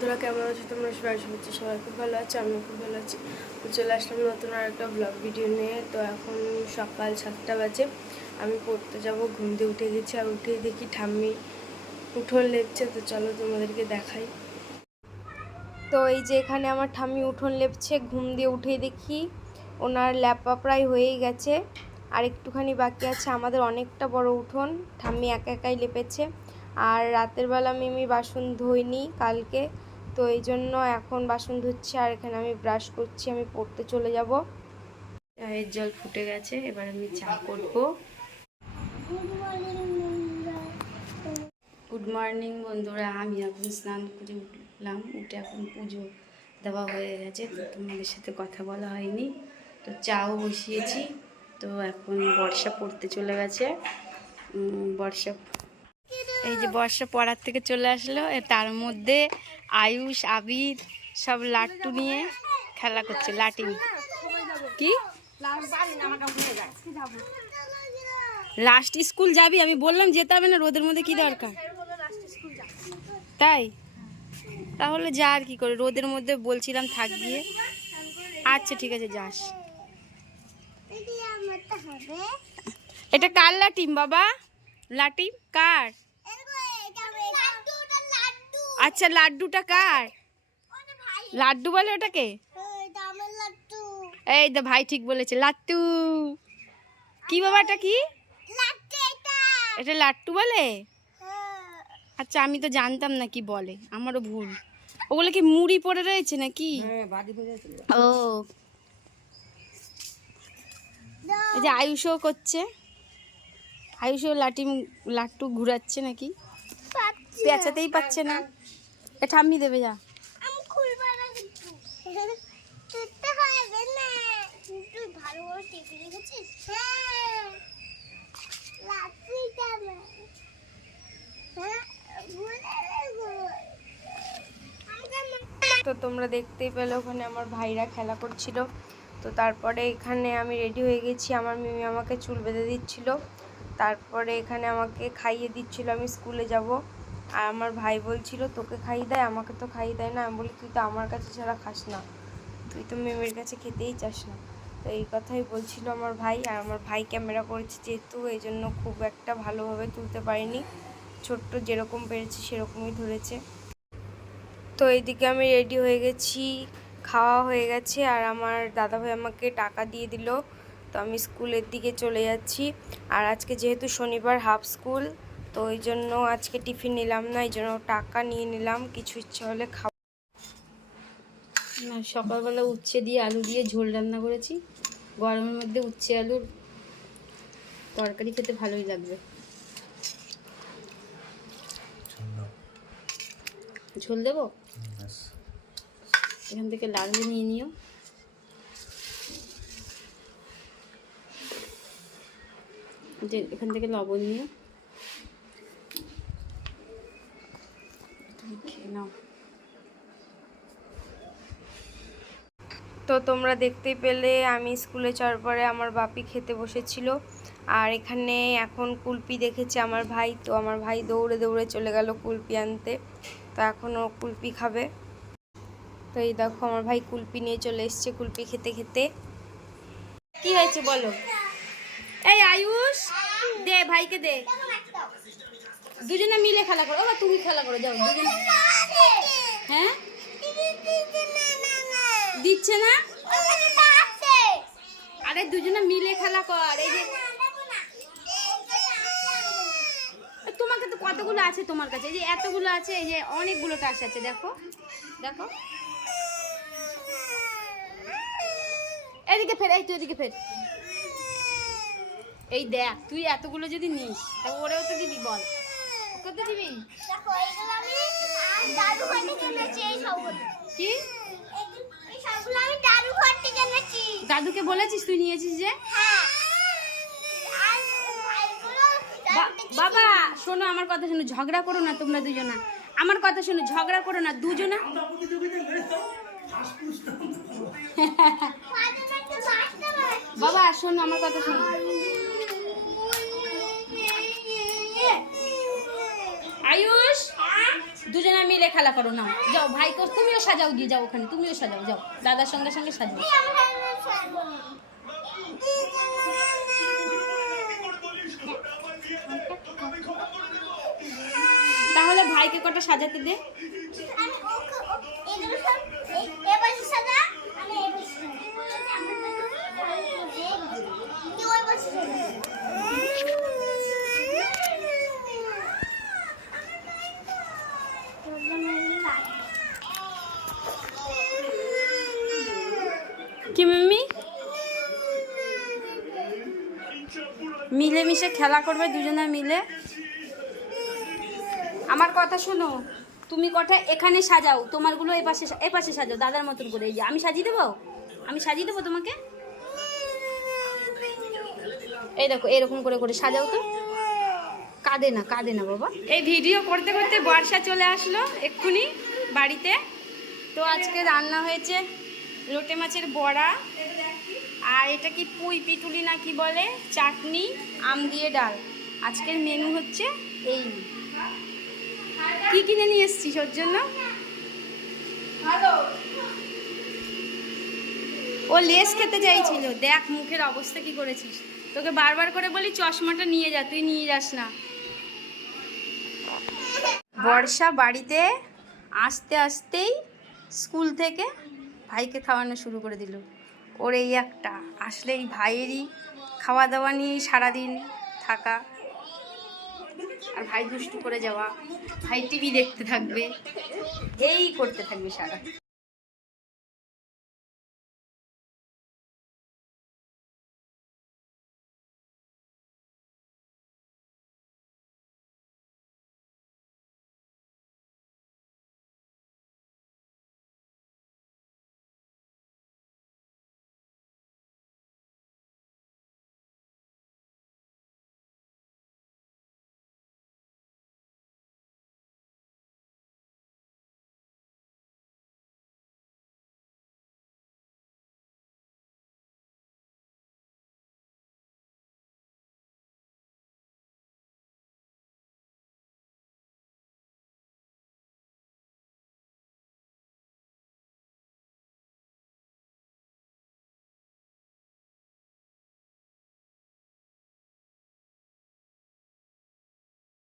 বন্ধুরা, কেমন আছো তোমরা? সবাই হচ্ছে সবাই খুব ভালো আছে, আমিও খুব ভালো আছি। তো চলে আসলাম নতুন আর একটা ব্লগ ভিডিও নিয়ে। তো এখন সকাল 7টা বাজে, আমি পড়তে যাব। ঘুম দিয়ে উঠে গেছি, আর উঠেই দেখি ঠাম্মি উঠোন লেপছে। তো চলো তোমাদেরকে দেখাই। তো এই যে এখানে আমার ঠাম্মি উঠোন লেপছে, ঘুম দিয়ে উঠেই দেখি ওনার ল্যাপা প্রায় হয়েই গেছে, আর একটুখানি বাকি আছে। আমাদের অনেকটা বড় উঠোন, ঠাম্মি একা একাই লেপেছে। আর রাতের বেলা মিমি বাসন ধুইনি কালকে, তো এই জন্য এখন বাসন ধুচ্ছে। আর এখানে আমি ব্রাশ করছি, আমি পড়তে চলে যাব। চায়ের জল ফুটে গেছে, এবার আমি চা করব। গুড মর্নিং বন্ধুরা, আমি এখন স্নান করে উঠলাম। উঠে এখন পুজো দেওয়া হয়ে গেছে, তো তোমাদের সাথে কথা বলা হয়নি। তো চাও বসিয়েছি। তো এখন বর্ষা পড়তে চলে গেছে। বর্ষা, এই যে বর্ষা পড়ার থেকে চলে আসলো, তার মধ্যে আয়ুষ আবির সব লাট্টু নিয়ে খেলা করছে। লাটিম কি লাস্ট স্কুল যাবি? আমি বললাম যেতে হবে না, রোদের মধ্যে কি দরকার? তাই তাহলে যা, আর কি করে, রোদের মধ্যে বলছিলাম থাক গিয়ে। আচ্ছা ঠিক আছে, যাস। এটা কার লাটিম বাবা? লাটিম কার? আচ্ছা, লাড্ডুটা কার? লাড্ডু বলে ওটাকে? এই তো ভাই ঠিক বলেছে, লাট্টু। কি বাবা, এটা কি? এটা লাট্টু বলে? আচ্ছা, আমি তো জানতাম না কি বলে, আমারও ভুল। ওগুলো কি মুড়ি পড়ে রয়েছে নাকি? ও, এই যে আয়ুষও করছে। আয়ুষও লাট্টু ঘুরাচ্ছে নাকি, পেঁচাতেই পাচ্ছে না। এ ঠাম্মি দেবে, যা। তো তোমরা দেখতেই পেলে ওখানে আমার ভাইরা খেলা করছিল। তো তারপরে এখানে আমি রেডি হয়ে গেছি, আমার মিমি আমাকে চুল বেঁধে দিচ্ছিল। তারপরে এখানে আমাকে খাইয়ে দিচ্ছিল, আমি স্কুলে যাব। আর আমার ভাই বলছিল তোকে খাইয়ে দেয়, আমাকে তো খাইয়ে দেয় না। আমি বলি তুই তো আমার কাছে ছাড়া খাস না, তুই তো মিমির কাছে খেতেই চাস না। তো এই কথাই বলছিল আমার ভাই। আর আমার ভাই ক্যামেরা করেছে যেহেতু, এই জন্য খুব একটা ভালোভাবে তুলতে পারিনি, ছোট্ট যেরকম পেরেছি সেরকমই ধরেছে। তো এইদিকে আমি রেডি হয়ে গেছি, খাওয়া হয়ে গেছে, আর আমার দাদাভাই আমাকে টাকা দিয়ে দিল। তো আমি স্কুলের দিকে চলে যাচ্ছি। আর আজকে যেহেতু শনিবার হাফ স্কুল, তো ওই জন্য আজকে টিফিন নিলাম না, এই জন্য টাকা নিয়ে নিলাম, কিছু ইচ্ছা হলে খাওয়া। না, সকালবেলা উচ্ছে দিয়ে আলু দিয়ে ঝোল রান্না করেছি। গরমের মধ্যে উচ্ছে আলুর তরকারি খেতে ভালোই লাগবে। ঝোল দেবো? এখান থেকে লাগলে নিয়ে নিও। যে এখান থেকে লবণ নিও, খেয়ে নাও। তো তোমরা দেখতেই পেলে আমি স্কুলে যাওয়ার পরে আমার বাপি খেতে বসেছিল। আর এখানে এখন কুলপি দেখেছে আমার ভাই, তো আমার ভাই দৌড়ে দৌড়ে চলে গেল কুলপি আনতে। তো এখন ও কুলপি খাবে। তো এই দেখো আমার ভাই কুলপি নিয়ে চলে এসছে, কুলপি খেতে খেতে। কি হয়েছে বলো? এই আয়ুষ, দে ভাইকে দে, দুজনে মিলে খেলা করো। ও তুমি খেলা করো, যাও দুজনে। হ্যাঁ, দিচ্ছে না? আরে দুজনে মিলে খেলা কর। এই যে তোমাকে তো কতগুলো আছে তোমার কাছে, এই যে এতগুলো আছে, এই যে অনেকগুলো টাস আছে, দেখো দেখো। এদিকে ফের, এই তুই এদিকে ফের। এই দেখ, তুই এতগুলো যদি নিস তা ওরেও তো দিবি, বল ওকে তো দিবি। কি দাদুকে বলেছিস তুই নিয়েছিস যে? বাবা শোনো, আমার কথা শোনো, ঝগড়া করো না তোমরা দুজনা। আমার কথা শোনো, ঝগড়া করো না দুজনা। বাবা শোনো, আমার কথা শোনো। আয়ুষ দুজনে মিলে খেলা করো না। যাও ভাই তো তুমিও সাজাও, দিয়ে যাও ওখানে, তুমিও সাজাও, যাও দাদার সঙ্গে সঙ্গে সাজাও। তাহলে ভাইকে কটা সাজাতে দে। কি মিমি মিলেমিশে খেলা করবে দুজনে মিলে। আমার কথা শোনো, তুমি কটা এখানে সাজাও, তোমারগুলো এ পাশে সাজাও দাদার মতন করে। এই যে আমি সাজিয়ে দেবো, আমি সাজিয়ে দেবো তোমাকে। এই দেখো এরকম করে করে সাজাও তো। কাঁদে না বাবা। এই ভিডিও করতে করতে বর্ষা চলে আসলো এক্ষুনি বাড়িতে। তো আজকে রান্না হয়েছে লোটে মাছের বড়া, আর এটা কি পুঁই পিটুলি না কি বলে, চাটনি, আম দিয়ে ডাল। আজকের মেনু হচ্ছে এই। কি কিনে নিয়ে এসছিস ওর জন্য? ও লেস খেতে চাইছিল, দেখ মুখের অবস্থা কি করেছিস। তোকে বারবার করে বলি চশমাটা নিয়ে যা, তুই নিয়ে যাস না। বর্ষা বাড়িতে আসতে আসতেই স্কুল থেকে ভাইকে খাওয়ানো শুরু করে দিল। ওর এই একটা আসলে এই ভাইয়েরই খাওয়া দাওয়া নিয়েই সারাদিন থাকা, আর ভাই দুষ্টু করে যাওয়া, ভাই টিভি দেখতে থাকবে, এই করতে থাকবে সারা।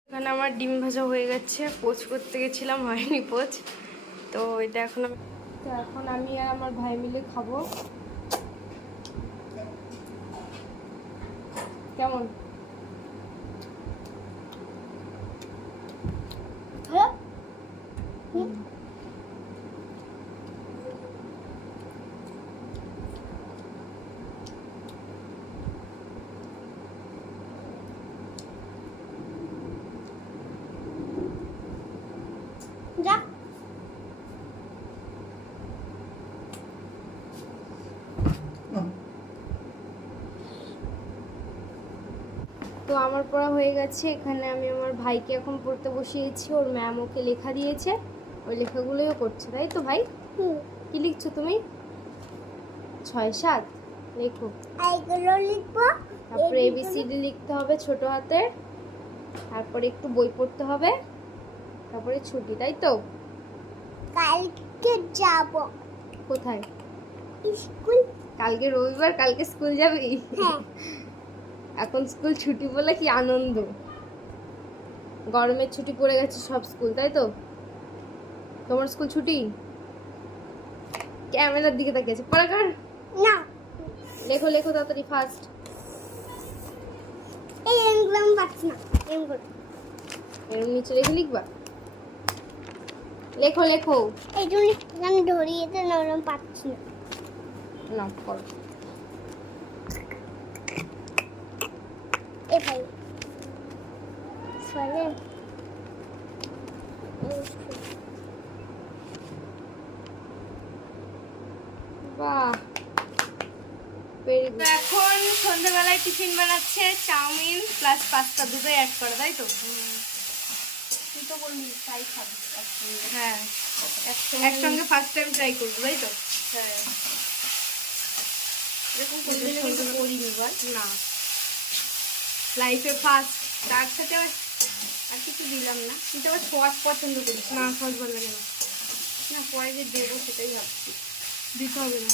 এখানে আমার ডিম ভাজা হয়ে গেছে, পোচ করতে গেছিলাম, হয়নি পোচ। তো এটা এখন আমি আর আমার ভাই মিলে খাবো। কেমন? যা তো আমার পড়া হয়ে গেছে। এখানে আমি আমার ভাইকে এখন পড়তে বসিয়েছি, ওর ম্যাম ওকে লেখা দিয়েছে, ওই লেখাগুলোও করছে, তাই তো ভাই? কি লিখছো তুমি? 6-7 লেখো। এইগুলো লিখবো, তারপরে ABCD লিখতে হবে ছোট হাতের, তারপরে একটু বই পড়তে হবে, তারপরে ছুটি, তাই তো? কালকে যাব। কোথায়? স্কুল। কালকে রবিবার, কালকে স্কুল যাবি? হ্যাঁ। এখন স্কুল ছুটি বলে কি আনন্দ। গরমের ছুটি পড়ে গেছে সব স্কুল, তাই তো? তোমার স্কুল ছুটি? ক্যামেরার দিকে তাকিয়েছে, পড়া কর না, লেখো লেখো তাড়াতাড়ি ফাস্ট। এই এমগ্রাম পাচ্ছি না, এমগ্রাম এর নিচে রেখে লিখবা, লেখো লেখো। এইটু আমি ধরিয়েতে নরম পাচ্ছি না। না করো। এ ভাই চলে বাহ, এখন সন্ধ্যাবেলায় টিফিন বানাচ্ছে চাউমিন প্লাস পাস্তা, দুটোই অ্যাড করা, তাই তো? তুই তো বললি তাই খাবি একসঙ্গে। হ্যাঁ, একসঙ্গে ফার্স্ট টাইম ট্রাই করবো, তাই তো? হ্যাঁ, এরকম কিন্তু করিনি বল। না, লাইফে ফার্স্ট, তার সাথে আর কিছু দিলাম না, কিন্তু আবার সস পছন্দ করিস না? সস ভালো লাগে না। না পরে যে দেবো সেটাই ভাবছি, দিতে হবে না।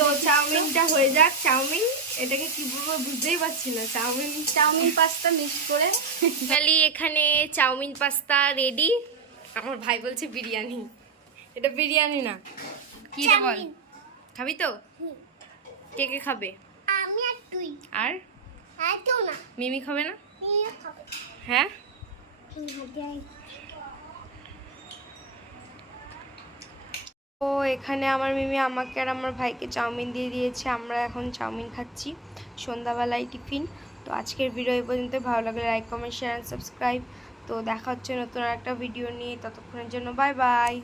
তো চাউমিনটা হয়ে যাক। চাউমিন এটাকে কি বলবো বুঝতেই পারছি না। চাউমিন পাস্তা মিক্স করে ফাইনালি এখানে চাউমিন পাস্তা রেডি। আমার ভাই বলছে বিরিয়ানি, এটা বিরিয়ানি না। কি এটা বল, খাবি তো? কে কে খাবে? আমি আর তুই আর আর কেউ না, মিমি খাবে না? নিয়ে খাবে। হ্যাঁ তো এখানে আমার মিমি আমাকে আর আমার ভাইকে চাউমিন দিয়ে দিয়েছে। আমরা এখন চাউমিন খাচ্ছি সন্ধ্যাবেলায় টিফিন। তো আজকের ভিডিও এই পর্যন্ত। ভালো লাগলে like comment share and subscribe. তো দেখা হচ্ছে নতুন একটা ভিডিও নিয়ে, ততক্ষণের জন্য বাই বাই।